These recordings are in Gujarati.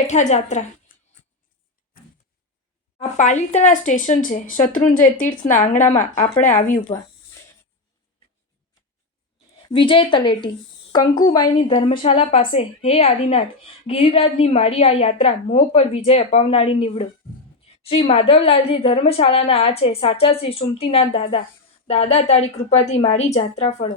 બેઠા જાત્રા। આ પાલિતાણા સ્ટેશન છે। શત્રુંજય તીર્થના આંગણામાં આપણે આવી ઊભા। વિજય તલેટી કંકુબાઈની ધર્મશાળા પાસે। હે આદિનાથ, ગિરિરાજની મારી આ યાત્રા મોહ પર વિજય અપાવનારી નીવડો। શ્રી માધવલાલજી ધર્મશાળાના આ છે સાચા શ્રી સુમતીનાથ દાદા। દાદા તારી કૃપાથી મારી જાત્રા ફળો।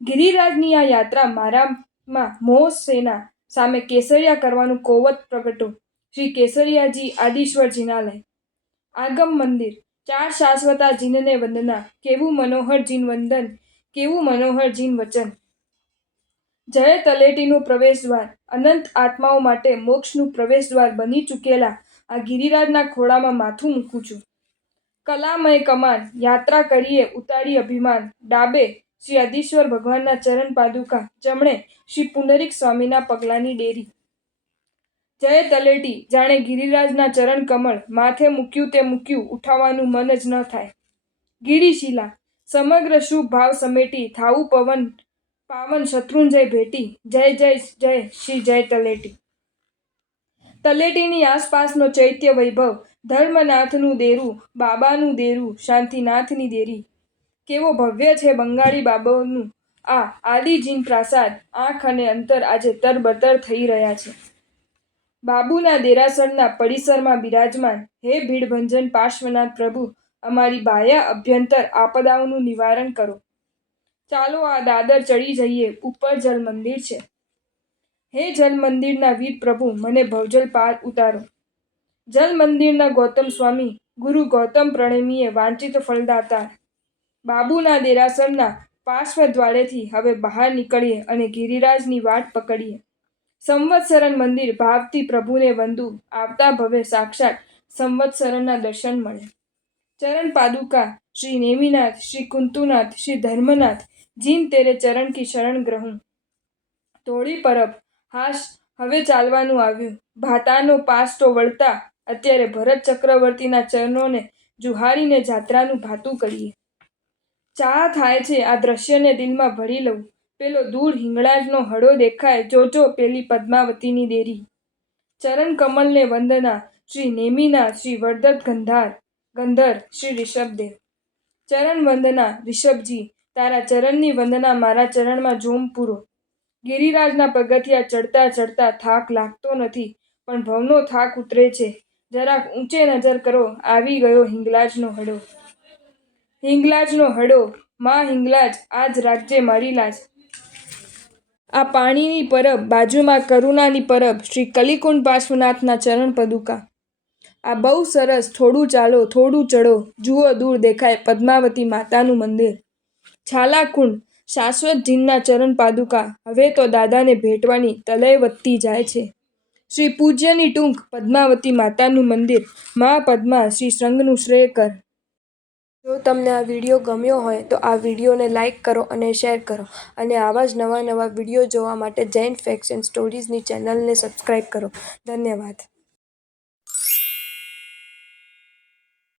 ગિરિરાજની આ યાત્રા મારામાં મોહ સેના સામે કેસરિયા કરવાનું કોવત પ્રગટો। શ્રી કેસરિયાજી આદિશ્વર જિનાલય। આગમ મંદિર। ચાર શાશ્વતા જીનને વંદના। કેવું મનોહર જીન વંદન, કેવું મનોહર જીન વચન। જય તલેટીનું પ્રવેશદ્વાર। અનંત આત્માઓ માટે મોક્ષનું પ્રવેશદ્વાર બની ચૂકેલા આ ગિરિરાજના ખોળામાં માથું મૂકું છું। કલામય કમાન। યાત્રા કરીએ ઉતારી અભિમાન। ડાબે શ્રી આદિશ્વર ભગવાનના ચરણ પાદુકા। જમણે શ્રી પુંડરીક સ્વામીના પગલાંની ડેરી। જય તલેટી જાણે ગિરિરાજના ચરણ કમળ। માથે મૂક્યું તે મૂક્યું, ઉઠાવવાનું મન જ ન થાય। ગિરિશિલા। સમગ્ર શુભ ભાવ સમેટી થાવું પવન પાવન શત્રુંજય ભેટી। જય જય જય શ્રી જય તલેટી। તલેટીની આસપાસનો ચૈત્ય વૈભવ। ધર્મનાથનું દેરું, બાબાનું દેરું, શાંતિનાથની દેરી। કેવો ભવ્ય છે બંગાળી બાબાઓનું આ આદિજીન પ્રાસાદ। આંખ અને અંતર આજે તરબતર થઈ રહ્યા છે। બાબુના દેરાસરના પરિસરમાં બિરાજમાન। હે ભીડભંજન પાર્શ્વનાથ પ્રભુ, અમારી બાહ્ય અભ્યંતર આપદાઓનું નિવારણ કરો। ચાલો આ દાદર ચડી જઈએ, ઉપર જલ મંદિર છે। હે જલ મંદિરના વીર પ્રભુ, મને ભવજલ પાર ઉતારો। જલ મંદિરના ગૌતમ સ્વામી, ગુરુ ગૌતમ પ્રણમીએ વાંચિત ફળદાતા। બાબુના દેરાસરના પાર્શ્વદ્વારેથી હવે બહાર નીકળીએ અને ગિરિરાજની વાટ પકડીએ। સંવત્સરન મંદિર। ભાવથી પ્રભુને વંદું, આવતા ભવે સાક્ષાત સંવત્સરના દર્શન મળે। ચરણ પાદુકા। શ્રી નેમિનાથ, શ્રી કુંતુનાથ, શ્રી ધર્મનાથ જીન તેરે ચરણ કી શરણ ગ્રહું। તોળી પરબ। હાશ, હવે ચાલવાનું આવ્યું। ભાતાનો પાસ તો વળતા, અત્યારે ભરત ચક્રવર્તીના ચરણોને જુહારીને જાત્રાનું ભાતું કરીએ। ચાહ થાય છે આ દ્રશ્યને દિલમાં ભરી લઉં। પેલો દૂર હિંગળાજનો હડો દેખાય, જોજો પેલી પદ્માવતીની દેરી। ચરણ કમલને વંદના। શ્રી નેમિનાથ, શ્રી વર્ધત ગંધર, શ્રી ઋષભદેવ। ચરણ વંદના। ઋષભજી, તારા ચરણની વંદના મારા ચરણમાં જોમ પૂરો। ગિરિરાજના પગથિયાં ચડતા ચડતા થાક લાગતો નથી, પણ ભવનો થાક ઉતરે છે। જરાક ઊંચે નજર કરો, આવી ગયો હિંગલાજનો હડો। હિંગલાજનો હડો। મા હિંગલાજ, આજ રાખજે મારી લાજ। આ પાણીની પરબ, બાજુમાં કરુણાની પરબ। શ્રી કલિકુંડ પાર્શ્વનાથના ચરણ પદુકા। આ બહુ સરસ, થોડું ચાલો, થોડું ચડો, જુઓ દૂર દેખાય પદ્માવતી માતાનું મંદિર। છાલાકુંડ। શાશ્વત જીનના ચરણ પાદુકા। હવે તો દાદાને ભેટવાની તલય વધતી જાય છે। શ્રી પૂજ્યની ટૂંક પદ્માવતી માતાનું મંદિર। મા પદ્મા, શ્રી સંઘનું શ્રેય કર। જો તમને આ વિડીયો ગમ્યો હોય તો આ વિડીયોને લાઇક કરો અને શેર કરો, અને આવા જ નવા વિડીયો જોવા માટે જૈન ફેક્ટ્સ એન્ડ સ્ટોરીઝની ચેનલને સબસ્ક્રાઈબ કરો। ધન્યવાદ।